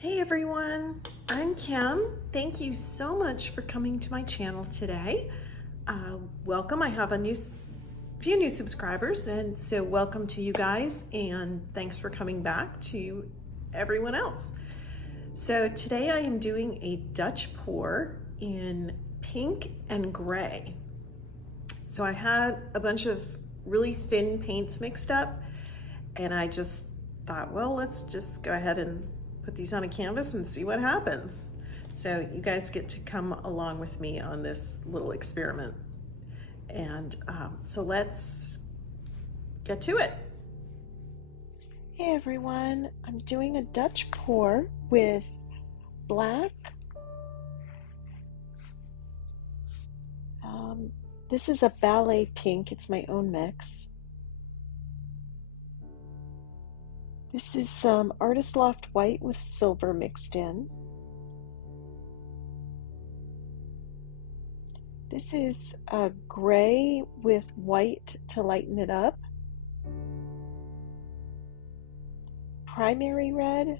Hey everyone, I'm Kim. Thank you so much for coming to my channel today. Welcome. I have few new subscribers, and so welcome to you guys, and thanks for coming back to everyone else. So today I am doing a Dutch pour in pink and gray. So I had a bunch of really thin paints mixed up, and I just thought, well, let's just go ahead and put these on a canvas and see what happens. So you guys get to come along with me on this little experiment. And so let's get to it. Hey everyone, I'm doing a Dutch pour with black. This is a Ballet Pink, it's my own mix. This is some Artist Loft white with silver mixed in. This is a gray with white to lighten it up. Primary red.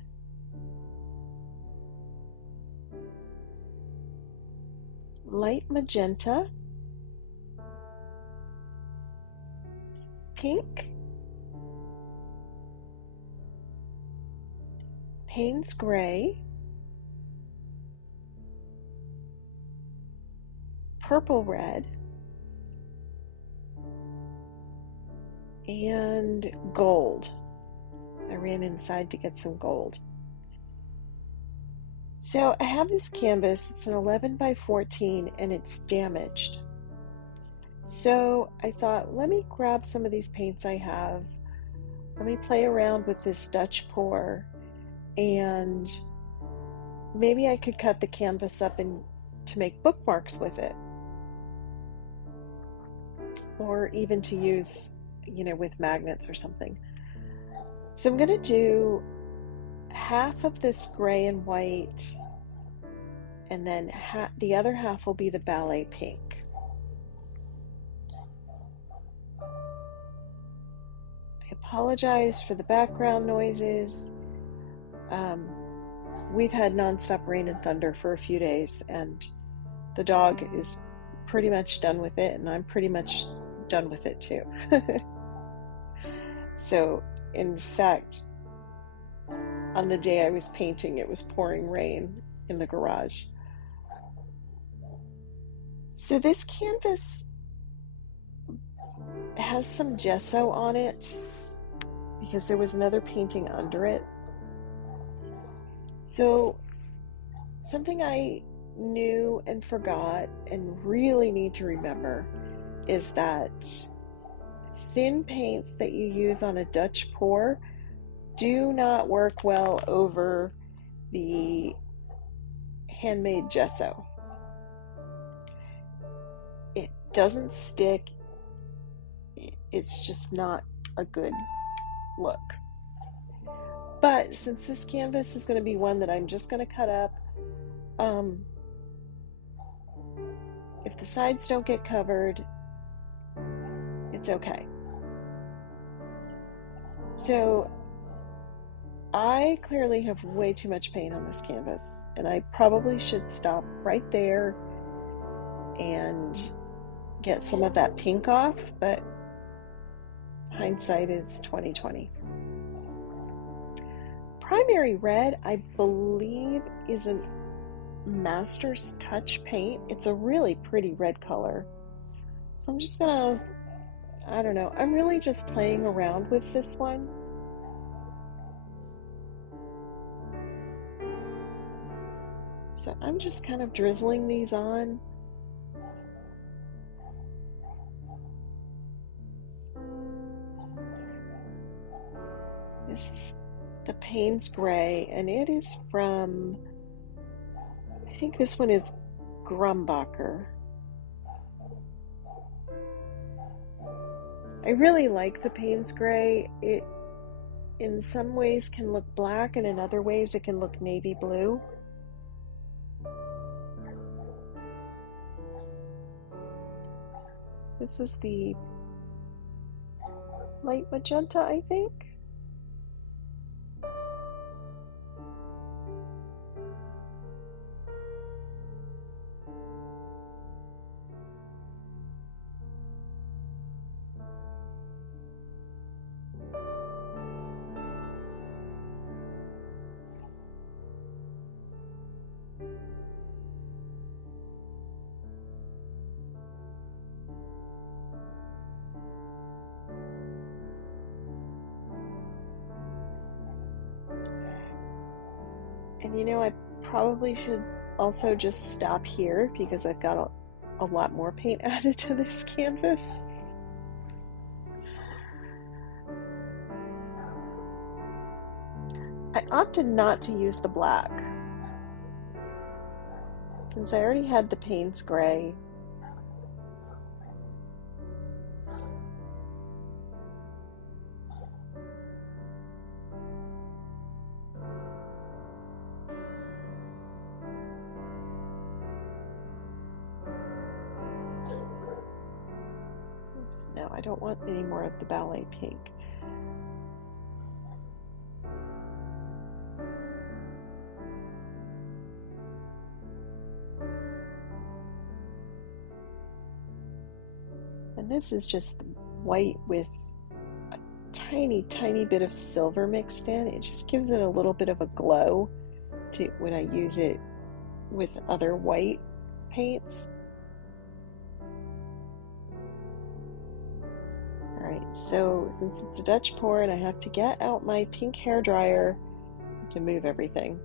Light magenta. Pink. Payne's gray. Purple red. And gold. I ran inside to get some gold. So I have this canvas, it's an 11 by 14 and it's damaged. So I thought, let me grab some of these paints I have, let me play around with this Dutch pour, and maybe I could cut the canvas up and to make bookmarks with it. Or even to use, with magnets or something. So I'm going to do half of this gray and white, and then the other half will be the Ballet Pink. I apologize for the background noises. We've had nonstop rain and thunder for a few days, and the dog is pretty much done with it, and I'm pretty much done with it too. So, in fact, on the day I was painting, it was pouring rain in the garage. So this canvas has some gesso on it because there was another painting under it. So something I knew and forgot and really need to remember is that thin paints that you use on a Dutch pour do not work well over the handmade gesso. It doesn't stick. It's just not a good look. But since this canvas is going to be one that I'm just going to cut up, if the sides don't get covered, it's okay. So I clearly have way too much paint on this canvas, and I probably should stop right there and get some of that pink off, but hindsight is 20/20. Primary red, I believe, is a Master's Touch paint. It's a really pretty red color. So I'm just gonna, I don't know, I'm really just playing around with this one. So I'm just kind of drizzling these on. This is the Payne's Gray, and it is from, I think this one is Grumbacher. I really like the Payne's Gray. It in some ways can look black, and in other ways it can look navy blue. This is the light magenta, I think. And you know, I probably should also just stop here because I've got a lot more paint added to this canvas. I opted not to use the black since I already had the Payne's gray. Oops, no, I don't want any more of the Ballet Pink. And this is just white with a tiny, tiny bit of silver mixed in. It just gives it a little bit of a glow to when I use it with other white paints. Alright, so since it's a Dutch pour and I have to get out my pink hair dryer to move everything.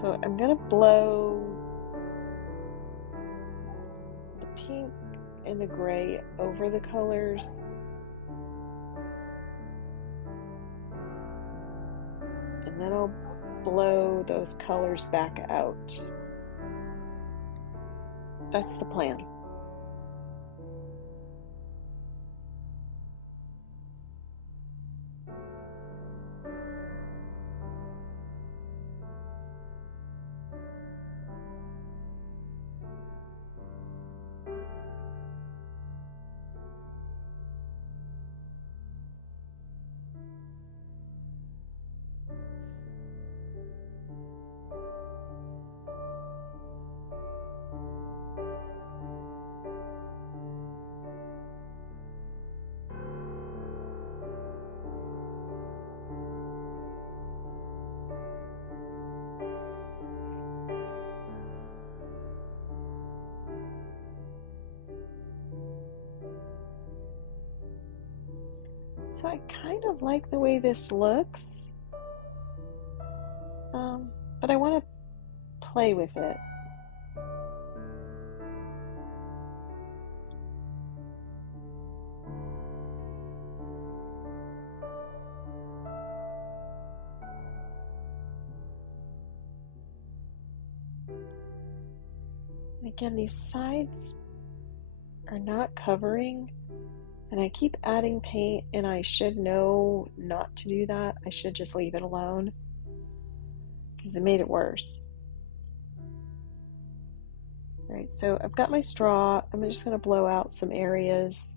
So I'm going to blow the pink and the gray over the colors. And then I'll blow those colors back out. That's the plan. So I kind of like the way this looks, but I want to play with it. Again, these sides are not covering, and I keep adding paint, and I should know not to do that. I should just leave it alone because it made it worse. All right, so I've got my straw. I'm just going to blow out some areas.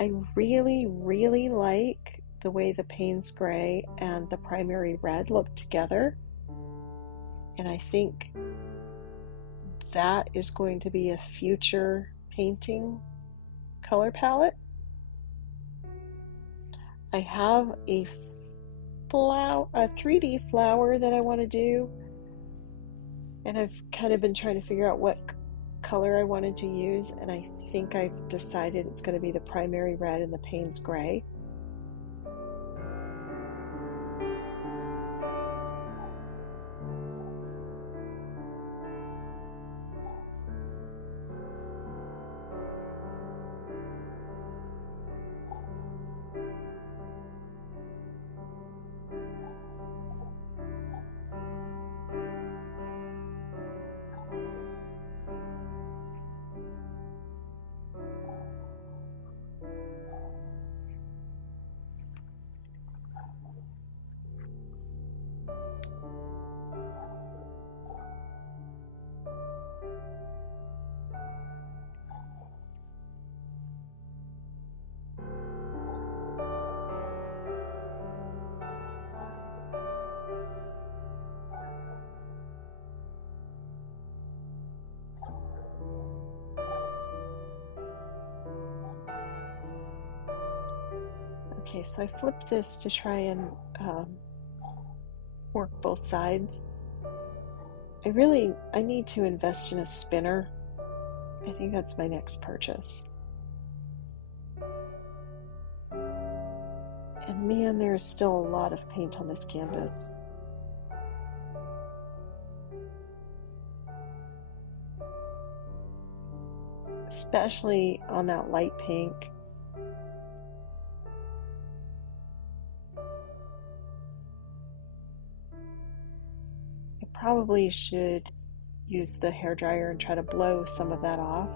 I really, really like the way the Payne's gray and the primary red look together. And I think that is going to be a future painting color palette. I have a 3D flower that I want to do, and I've kind of been trying to figure out what color I wanted to use, and I think I've decided it's going to be the primary red and the Payne's gray. Okay, so I flipped this to try and work both sides. I need to invest in a spinner. I think that's my next purchase. man, there is still a lot of paint on this canvas. Especially on that light pink. I probably should use the hairdryer and try to blow some of that off.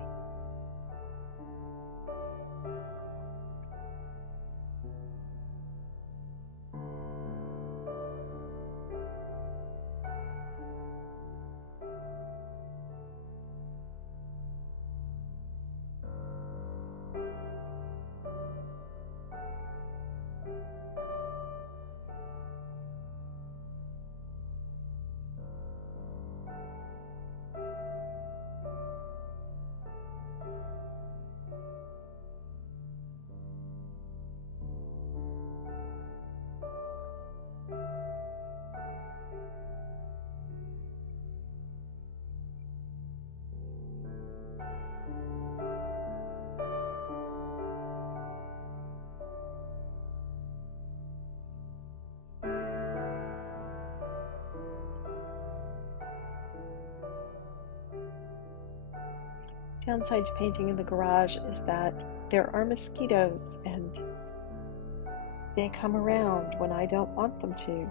Downside to painting in the garage is that there are mosquitoes and they come around when I don't want them to.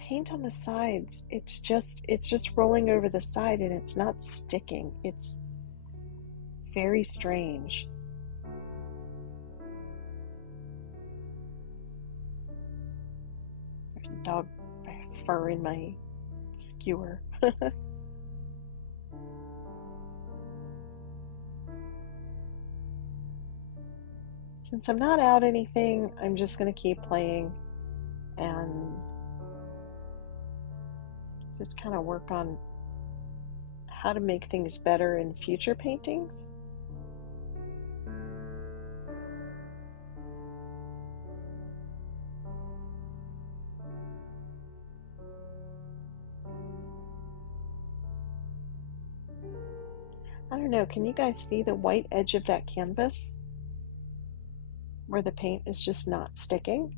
Paint on the sides, it's just rolling over the side and it's not sticking. It's very strange. There's a dog fur in my skewer. Since I'm not out anything, I'm just going to keep playing and just kind of work on how to make things better in future paintings. I don't know, can you guys see the white edge of that canvas where the paint is just not sticking?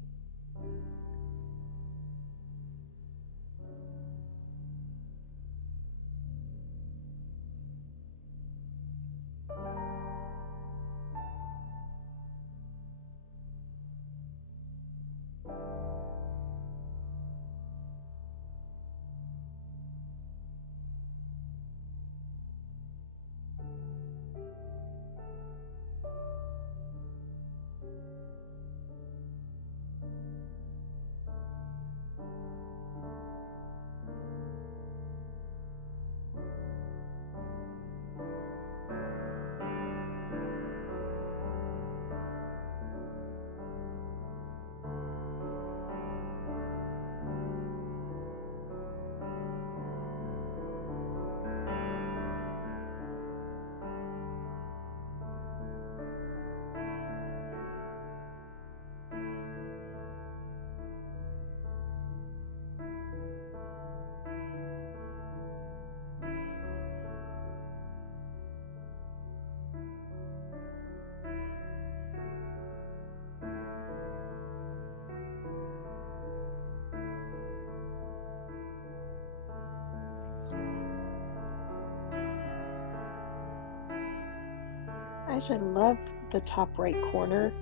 I actually love the top right corner.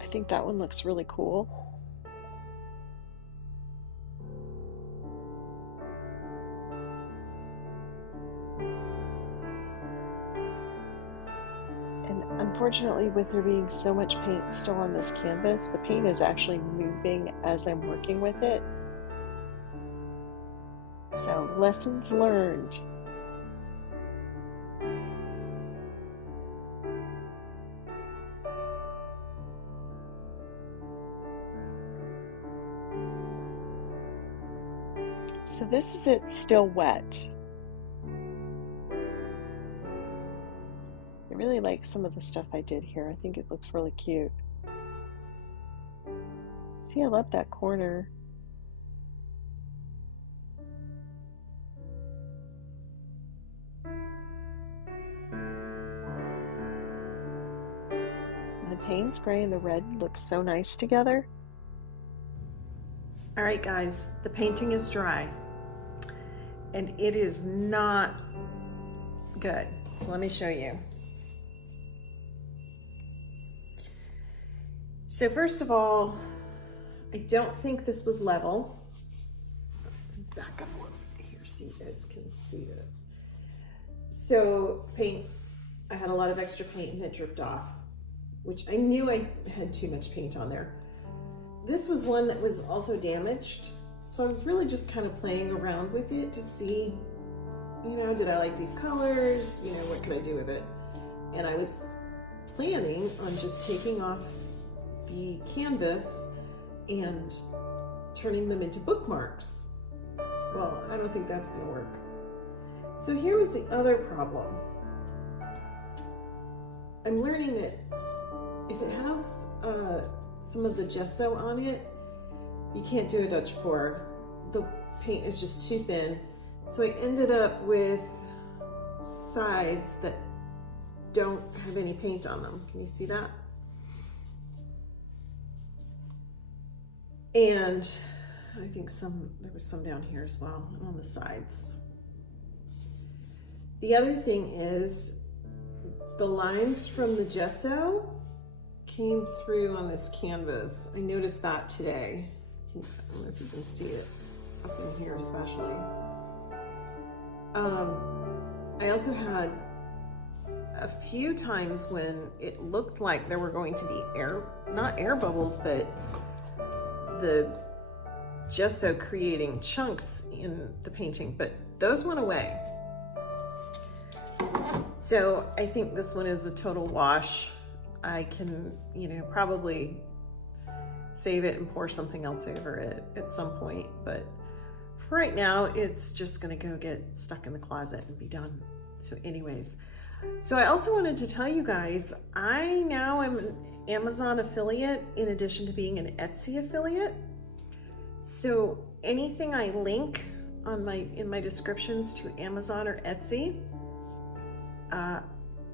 I think that one looks really cool. unfortunately, with there being so much paint still on this canvas, the paint is actually moving as I'm working with it. So, lessons learned. So this is it still wet. I really like some of the stuff I did here. I think it looks really cute. See, I love that corner. The Payne's gray and the red look so nice together. All right, guys, the painting is dry and it is not good. So let me show you. So first of all, I don't think this was level. Back up one here so you guys can see this. So paint, I had a lot of extra paint and it dripped off, which I knew I had too much paint on there. This was one that was also damaged. So I was really just kind of playing around with it to see, you know, did I like these colors? You know, what could I do with it? And I was planning on just taking off the canvas and turning them into bookmarks. Well, I don't think that's gonna work. So here was the other problem. I'm learning that if it has some of the gesso on it, you can't do a Dutch pour. The paint is just too thin. So I ended up with sides that don't have any paint on them. Can you see that? And I think there was some down here as well, and on the sides. The other thing is the lines from the gesso came through on this canvas. I noticed that today. I don't know if you can see it up in here especially. I also had a few times when it looked like there were going to be not air bubbles, but the gesso creating chunks in the painting, but those went away. So I think this one is a total wash. I can, you know, probably save it and pour something else over it at some point, but for right now, it's just gonna go get stuck in the closet and be done. So anyways, so I also wanted to tell you guys, I now am an Amazon affiliate in addition to being an Etsy affiliate. So anything I link on in my descriptions to Amazon or Etsy,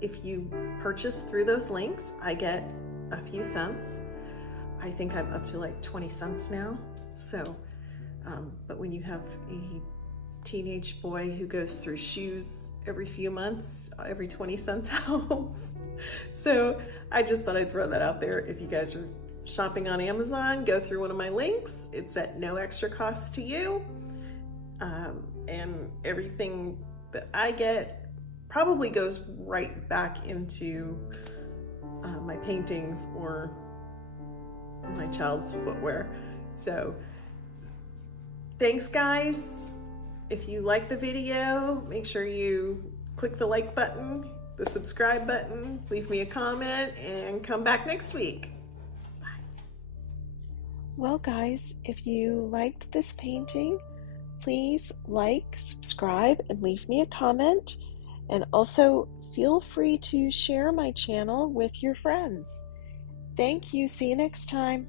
if you purchase through those links, I get a few cents. I think I'm up to like 20 cents now. So, but when you have a teenage boy who goes through shoes every few months, every 20 cents helps. So I just thought I'd throw that out there. If you guys are shopping on Amazon, go through one of my links. It's at no extra cost to you. And everything that I get probably goes right back into my paintings or my child's footwear. So thanks, guys. If you like the video, make sure you click the like button, the subscribe button, leave me a comment, and come back next week. Bye. Well, guys, if you liked this painting, please like, subscribe, and leave me a comment. And also feel free to share my channel with your friends. Thank you. See you next time.